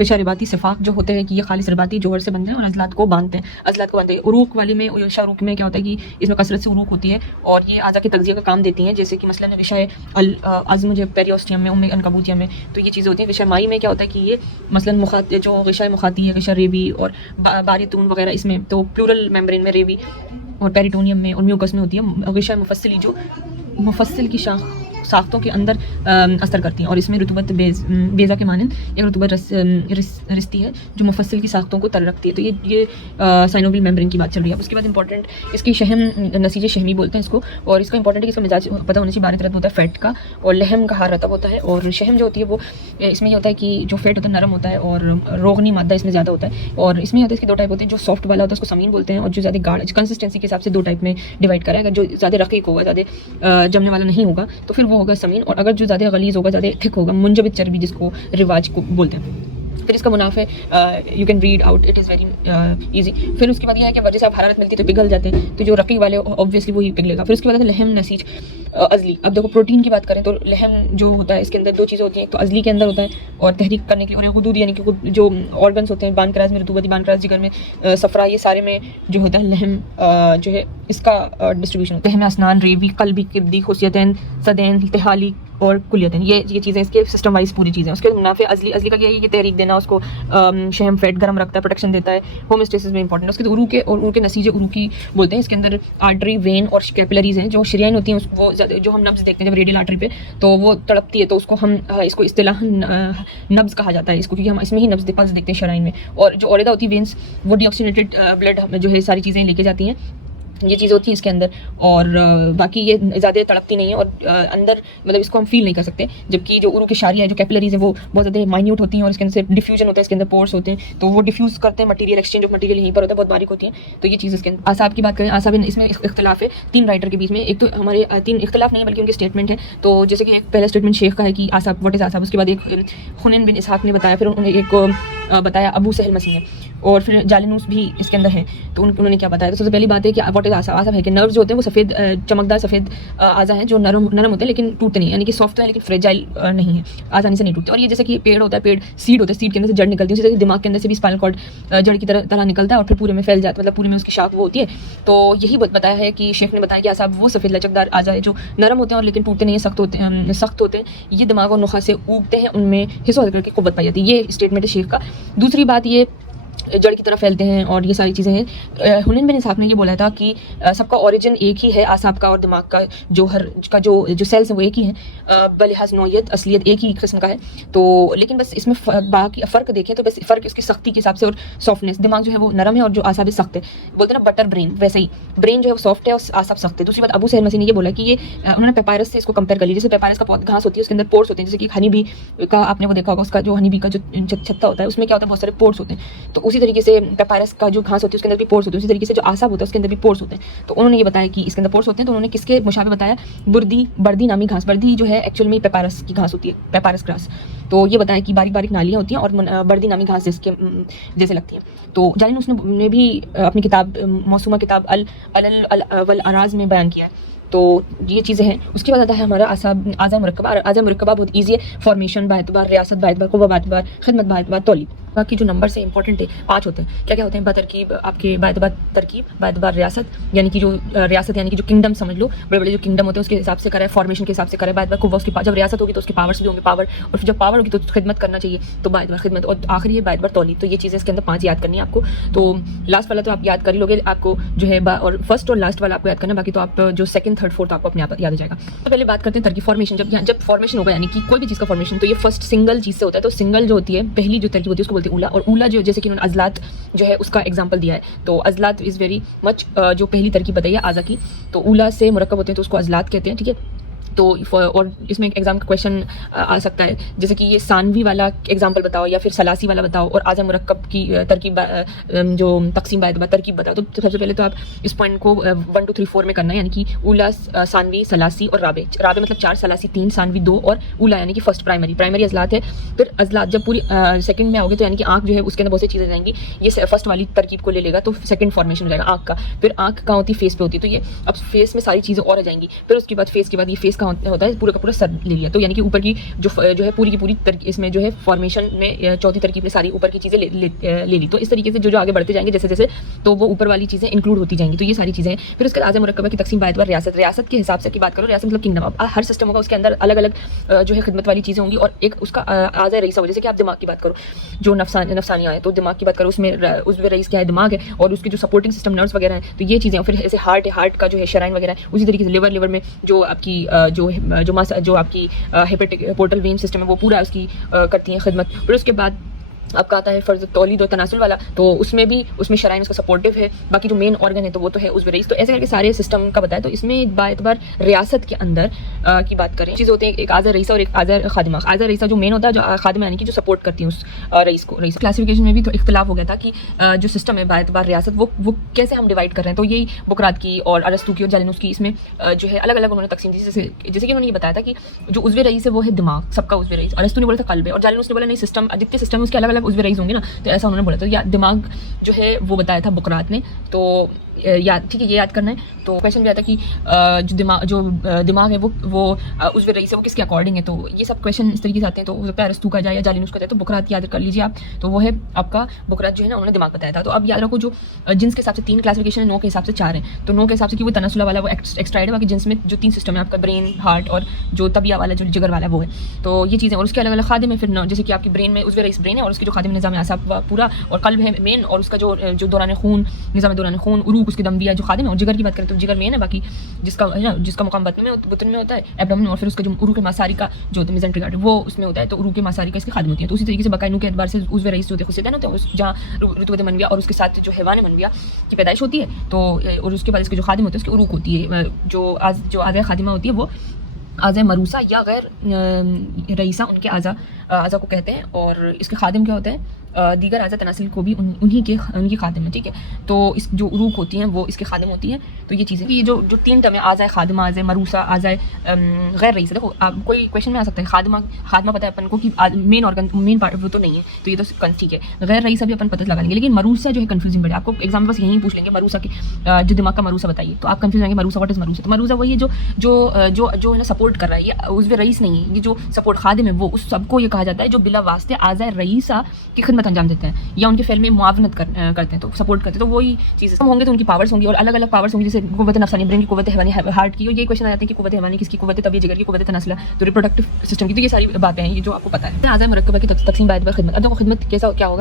पेशा रिबाती सिफाक जो होते हैं कि ये खालिस रिबाती जोहर से बनते हैं और अजलात को बांधते हैं। उरूक वाली में रिशा उरूक में क्या होता है कि इसमें कसरत से उरूक होती है और ये आज़ा के तगज़िया का काम देती हैं, जैसे कि मसलन रिशा अज़्म जो पेरियोस्टियम में, उम्मे अनकबूतिया में, तो ये चीज़ें होती हैं। रिशा माई में क्या होता है कि ये मसलन जो रिशा मुखाती है, रिशा रेवी और बारितून वगैरह, इसमें तो प्लूरल मेम्ब्रेन में रेवी और पेरिटोनियम में और म्यूकस में होती है। रिशा मुफस्सिली जो मुफस्सिल की साख्तों के अंदर असर करती हैं और इसमें रुतबत बेज़ा के मानंद एक रुतबत रिश्ती है जो मुफस्सिल की साख्तों को तर रखती है। तो ये साइनोवियल मेम्ब्रेन की बात चल रही है। उसके बाद इंपॉर्टेंट इसकी शहम, नसीजे शहमी बोलते हैं इसको, और इसका इंपॉर्टेंट है कि इसका मिजाज पता होने से बारह तरह होता है फ़ैट का, और लहम का हार रतब होता है, और शहम जो होती है वो इसमें ये होता है कि जो फ़ैट होता है नरम होता है और रोगनी मादा इसमें ज़्यादा होता है। और इसमें होता है इसके दो टाइप होते हैं, जो सॉफ्ट वाला होता है उसको समीन बोलते हैं, और जो ज़्यादा गाढ़ कंसिस्टेंसी के हिसाब से दो टाइप में डिवाइड करा है। जो ज़्यादा रकीक होगा, ज़्यादा जमने वाला नहीं होगा, तो फिर वो होगा समीन, और अगर जो ज़्यादा गलीज़ होगा, ज़्यादा थिक होगा, मुंजबित चर्बी जिसको रिवाज को बोलते हैं। फिर इसका मुनाफे you can read out, it is very easy. फिर उसके बाद यह है कि वजह से आप हरारत मिलती है तो पिघल जाते हैं, तो जो रकीक वाले ऑब्वियसली वही पिघलेगा। फिर उसके बाद लहम, नसीज, अजली। अब देखो प्रोटीन की बात करें तो लहम जो होता है इसके अंदर दो चीज़ें होती हैं, तो अजली के अंदर होता है और तहरीक करने के लिए, और गुदूद यानी कि जो ऑर्गन्स होते हैं, बानक्रास में रुतूबती बानक्रास, जिगर में सफरा, ये सारे में जो होता है लहम जो है इसका डिस्ट्रीब्यूशन होता है। लहम असनान, रेवी, कल्बी, किब्दी, खुसियतैन, सदैन, तिहाली और कुलियतन, ये चीज़ें इसके सिस्टम वाइज पूरी चीज़ें। उसके मुनाफे अजली का क्या है, ये तहरीक देना, उसको शहम फैट गर्म रखता है, प्रोटेक्शन देता है, होमोस्टेसिस में इंपॉर्टेंट है। उसके उरू के और उरू के नसीजे उरूकी बोलते हैं। इसके अंदर आर्टरी, वेन और कैपिलरीज हैं। जो शरियाइन होती हैं वो जो हम नब्ज़ देखते हैं जब रेडियल आर्टरी पे, तो वो तड़पती है, तो उसको हम इसको इस्तिलाह नब्ज़ कहा जाता है इसको, क्योंकि हम इसमें ही नब्ज़ देखते हैं शराइन में। और जो औरदा होती है वेंस, वो डीऑक्सीनेटेड ब्लड जो है सारी चीज़ें लेके जाती हैं, ये चीज़ होती है इसके अंदर। और बाकी ये ज़्यादा तड़पती नहीं है और अंदर मतलब इसको हम फील नहीं कर सकते। जबकि जो उरू की शारियाँ है, जो कैपिलरीज है, वो बहुत ज़्यादा माइन्यूट होती हैं और इसके अंदर से डिफ्यूजन होता है, इसके अंदर पोर्स होते हैं, तो वो डिफ्यूज़ करते हैं मटीरियल, एक्सचेंज ऑफ मटीरियल यहीं पर होता है, बहुत बारीक होती हैं। तो ये चीज़ इसके अंदर। आसाब की बात करें, आसाब इसमें इख्तलाफ है तीन राइटर के बीच में। एक तो हमारे तीन इख्तलाफ नहीं है बल्कि उनके स्टेटमेंट है। तो जैसे कि एक पहला स्टेटमेंट शेख का है कि आसाब व्हाट इज़ आसाब, उसके बाद एक हुनैन बिन इसहाक ने बताया, फिर उन्होंने एक बताया अबू सहल मसीह ने, और फिर जालिनूस भी इसके अंदर है। तो उन्होंने क्या बताया, तो सबसे पहली बात है कि व्हाट इज़ आसाब। आसाब है कि नर्व जो होते हैं वो सफ़ेद चमकदार सफ़ेद आज़ा हैं जो नरम होते हैं लेकिन टूटते नहीं, यानी कि सॉफ्ट है लेकिन फ्रेजाइल नहीं है, आसानी से नहीं टूटते। और ये जैसे कि पेड़ होता है, पेड़ सीड होता है, सीड के अंदर से जड़ निकलती है, उसी तरह दिमाग के अंदर से भी स्पाइनल कॉर्ड जड़ की तरह निकलता है और फिर पूरे में फैल जाता है, मतलब पूरे में उसकी शाख वो होती है। तो यही बताया है कि शेख ने बताया कि आसाब वो सफ़ेद लचकदार आज़ा है जो नरम होते हैं और लेकिन टूटते नहीं है, सख्त होते हैं। ये दिमाग और नुखा से उगते हैं, उनमें हिस्सा करके क़ुव्वत पाई जाती है। ये स्टेटमेंट है शेख का। दूसरी बात ये जड़ की तरफ फैलते हैं और ये सारी चीज़ें हैं। हुनैन बिन इसहाक ने ये बोला था कि सबका ओरिजिन एक ही है, आसाब का और दिमाग का जो सेल्स हैं वो एक ही हैं, बलिहाज नौयत असलियत एक ही किस्म का है। तो लेकिन बस इसमें बाकी फ़र्क देखें तो बस फ़र्क इसकी सख्ती के हिसाब से और सॉफ्टनेस। दिमाग जो है वो नरम है और जो आसाब है सख्त है, बोलते हैं ना बटर ब्रेन, वैसे ही ब्रेन जो है वो सॉफ्ट है और आसाब सख्त है। दूसरी बात अबू सहल मसीह ने ये बोला कि ये उन्होंने पेपायरस से इसको कंपेयर कर लिया। जैसे पेपायरस का पौधा घास होती है, उसके अंदर पोर्स होते हैं, जैसे कि हनी बी का आपने वो देखा होगा, उसका जो हनी बी का जो छत्ता होता है उसमें क्या होता है, बहुत सारे पोर्स होते हैं। तो उसी तरीके से पेपायरस का जो घास होती है उसके अंदर भी पोर्स होते हैं, उसी तरीके से जो आसाब होता है उसके अंदर भी पोर्स होते हैं। तो उन्होंने ये बताया कि इसके अंदर पोर्स होते हैं, तो उन्होंने किसके मुशाबे बताया, बर्दी नामी घास। बर्दी जो है एक्चुअल में पेपायरस की घास होती है, पेपायरस ग्रास। तो ये बताया कि बारीक बारीक नालियाँ होती हैं और बर्दी नामी घास जिसके जैसे लगती हैं। तो जालिनूस ने भी अपनी किताब मौसूमा किताब अल अराज में बयान किया है। तो ये चीज़ें हैं। उसके बाद आता है हमारा आज़ा मुरक्कबा। आज़ा मुरक्कबा बहुत ईजी है, फॉर्मेशन बाएतबार, रियासत बाएतबार, क़ुव्वा बाएतबार, खिदमत बाएतबार, तौलीब। बाकी जो नंबर से इंपॉर्टेंट है 5 होते हैं। क्या क्या होते हैं, बतरकीब आपके बाएतबार तरकीब, बाएतबार रियासत, यानी कि जो रियासत यानी कि जो किंगडम समझ लो, बड़े बड़े जो किंगडम होते हैं उसके हिसाब से करे, फॉर्मेशन के हिसाब से करे। बाएतबार क़ुव्वा, उसकी जब रियासत होगी तो उसके पावर्स भी होंगे, पावर, और फिर जब पावर होगी तो खिदमत करना चाहिए, तो बाएतबार खिदमत, और आखिरी है बाएतबार तौलीब। तो ये चीज़ें इसके अंदर 5 याद करनी है आपको। तो लास्ट वाला तो आप याद कर ही लोगे, आपको जो है और फर्स्ट और लास्ट वाला आपको याद करना, बाकी तो आप जो सेकंड थर्ड फोर्थ आपको अपने आप याद आ जाएगा। तो पहले बात करते हैं तरकीब फॉर्मेशन। जब फॉर्मेशन होगा यानी कि कोई भी चीज़ का फॉर्मेशन, तो ये फर्स्ट सिंगल चीज़ से होता है। तो सिंगल जो होती है पहली जो तरकीब होती है उसको बोलते हैं उला। और उला जो जैसे कि उन्होंने अजलात जो है उसका एग्जांपल दिया है, तो अजलात इज़ वेरी मच जो पहली तरकीब बताइए आज़ा की, तो उला से मुरक्कब होते हैं तो उसको अजलात कहते हैं, ठीक है। तो और इसमें एक एग्जाम का क्वेश्चन आ सकता है, जैसे कि ये सानवी वाला एग्जांपल बताओ या फिर सलासी वाला बताओ और आज़ा मुरक्कब की तरकीब जो तकसीम बाय तरकीब बताओ। तो सबसे पहले तो आप इस पॉइंट को 1 2 3 4 में करना है, यानी कि उला, सानवी, सलासी और राबे। राबे मतलब 4, सलासी 3, सानवी 2 और उला यानी कि फर्स्ट प्राइमरी अजलात है। फिर अजलात जब पूरी सेकंड में आओगे तो यानी कि आँख जो है उसके अंदर बहुत सी चीज़ें जाएंगी, ये फर्स्ट वाली तरकीब को ले लेगा तो सेकंड फॉर्मेशन हो जाएगा आँख का। फिर आँख कहाँ होती है, फेस पे होती है, तो ये अब फेस में सारी चीज़ें और आ जाएंगी। फिर उसके बाद फेस के बाद ये फेस कहाँ होता है पूरा का पूरा सर ले लिया, तो यानी कि ऊपर की जो है पूरी की पूरी इसमें जो है फॉर्मेशन में चौथी तरकीब ने सारी ऊपर की चीज़ें ले ली। तो इस तरीके से जो आगे बढ़ते जाएंगे जैसे जैसे, तो वो ऊपर वाली चीज़ें इंक्लूड होती जाएंगी। तो ये सारी चीज़ें हैं। फिर उसके आज़ा मुरक्कबा की तकसीम बात रियासत के हिसाब से की बात करो, रियासत मतलब किंगडम। अब हर सिस्टम होगा, उसके अंदर अलग अलग जो है खिदमत वाली चीज़ें होंगी, और एक उसका आज़ा रईसा हो। जैसे कि आप दिमाग की बात करो, जो नफसानियाँ हैं, तो दिमाग की बात करो, उसमें उस रईस क्या है, दिमाग है, और उसके जो सपोर्टिंग सिस्टम नर्व्स वगैरह हैं, तो ये चीज़ें। फिर ऐसे हार्ट का जो है शराइन वगैरह है, उसी तरीके से लिवर में जो आपकी जो आपकी हेपेटिक पोर्टल वेन सिस्टम है, वो पूरा उसकी करती हैं खिदमत। फिर उसके बाद आपका आता है फ़र्ज़ तौलीद और तनासुल वाला, तो उसमें शराइन उसका सपोर्टिव है। बाकी जो मेन ऑर्गन है तो वो तो है उज़्व रईस। तो ऐसे करके सारे सिस्टम का बताया। तो इसमें बार रियासत के अंदर की बात करें, चीज़ होते हैं एक आज़ा रईसा और एक आज़ा खादिमा। आज़ा रईसा जो मेन होता है, जो खादिमा यानी कि जो सपोर्ट करती है उस रईस को। रईस क्लासिफिकेशन में भी तो इख्तिलाफ हो गया था कि जो सिस्टम है बार रियासत, वो कैसे हम डिवाइड कर रहे हैं। तो यही बुकरात की और अरस्तू की और जालिनूस की इसमें जो है अलग अलग उन्होंने तकसीम दी। जैसे कि उन्होंने ये बताया था कि जो उज़्व रईस है वो है दिमाग, सबका उज़्व रईस। अरस्तू ने बोला था कल्ब है, और जालिनूस ने बोला नहीं, सिस्टम जितने सिस्टम है उसके अलग अलग उज़्व रईस होंगे ना, तो ऐसा उन्होंने बोला। तो या दिमाग जो है वो बताया था बुकरात ने। तो याद, ठीक है, ये याद करना है। तो क्वेश्चन भी आता कि जो दिमाग है वो उज़्व रईस है, वो किसके अकॉर्डिंग है। तो ये सब क्वेश्चन इस तरीके से आते हैं। तो हो सकता है अरस्तू का जाए या जालिनूस का जाए, तो बुकरात याद कर लीजिए आप। तो वो है आपका बुकरात जो है ना, उन्होंने दिमाग बताया था। तो अब याद रखो, जो जिन्स के हिसाब से 3 क्लासिफिकेशन है, 9 के हिसाब से 4 है। तो 9 के हिसाब से कि वो तनासुला वाला वो एक्स्ट्राइड है, बाकी जिन्स में जो 3 सिस्टम है आपका ब्रेन, हार्ट और जो तबिया वाला जो जिगर वाला वो है। तो ये चीज़ें, और उसके अलग अलग खादिम है। फिर जैसे कि आपकी ब्रेन में उज़्व रईस ब्रेन है, और उसके जो खादिम निज़ाम आसाब पूरा, और कल्ब है मेन, और उसका जो दौरान खून, निज़ाम दौरान खून, उरूक उसकी दम्बिया जो खादिम है। और जिगर की बात करें तो जिगर मेन है, बाकी जिसका मुकाम बतन में होता है, एब्डोमेन। और फिर उसका जो उरूक मासारी का जो होता है मिज़ेंट्री गार्ड, वो उसमें होता है। तो उरूक मासारी का इसकी खादिम होती है। तो उसी तरीके से बकायनू के एतबार से उज़्व रईस जो होते हैं खुद होते हैं, जहाँ रुतबत मनविया और उसके साथ जो हैवान मनविया की पैदाइश होती है। तो और उसके बाद इसके जो खादिम होते हैं उसकी उरूक होती है। जो आज़ा खादिमा होती है वो आज़ा मरूसा या गैर रईसा उनके आज़ा को कहते हैं। और इसके खादिम क्या होते हैं, दीगर आज़ा तनासिल को भी उनकी खादिम है, ठीक है। तो इस जो उरूक होती हैं वो इसके खादिम होती हैं। तो ये चीज़ें, ये जो 3 टर्म है, आज़ा खादिमा, आज़ा मरूसा, आज़ा गैर रईसा। देखो कोई क्वेश्चन में आ सकता है, खादिमा पता है अपन को कि मेन ऑर्गन, मेन पार्ट वो तो नहीं है, तो ये तो ठीक है। गैर रईसा भी अपन पता लगा लेंगे, लेकिन मरूसा जो है कन्फ्यूजिंग है। आपको एग्जाम में बस यही पूछ लेंगे मरूसा की, जो दिमाग का मरूसा बताइए, तो आप कन्फ्यूज होंगे मरूसा व्हाट इज मरूसा। तो मरूसा वही है जो है ना सपोर्ट कर रहा है। ये उज़्व रईस नहीं है, ये जो सपोर्ट खादिम है वो उस सबको ये कहा जाता है जो बिला वास्ते आज़ा रईसा की खिदमत अंजाम देते हैं या उनके फेल में मुआवनत करते हैं, तो सपोर्ट करते हैं। तो वही चीज़ें होंगे, तो उनकी पावर्स होंगी और अलग अलग पावर्स होंगी, जैसे कुव्वत नफसानी ब्रेन की, कुव्वत हैवानी हार्ट की। और ये क्वेश्चन आ जाते हैं कि कुव्वत हैवानी किसकी, कुव्वत तबियत जिगर की, कुव्वत तनासुला तो रिप्रोडक्टिव सिस्टम की। तो ये सारी बातें हैं, ये जो आपको पता है। आज़ा मुरक्कबा की तकसीम बाद खिदमत। अब देखो खिदमत क्या होगा।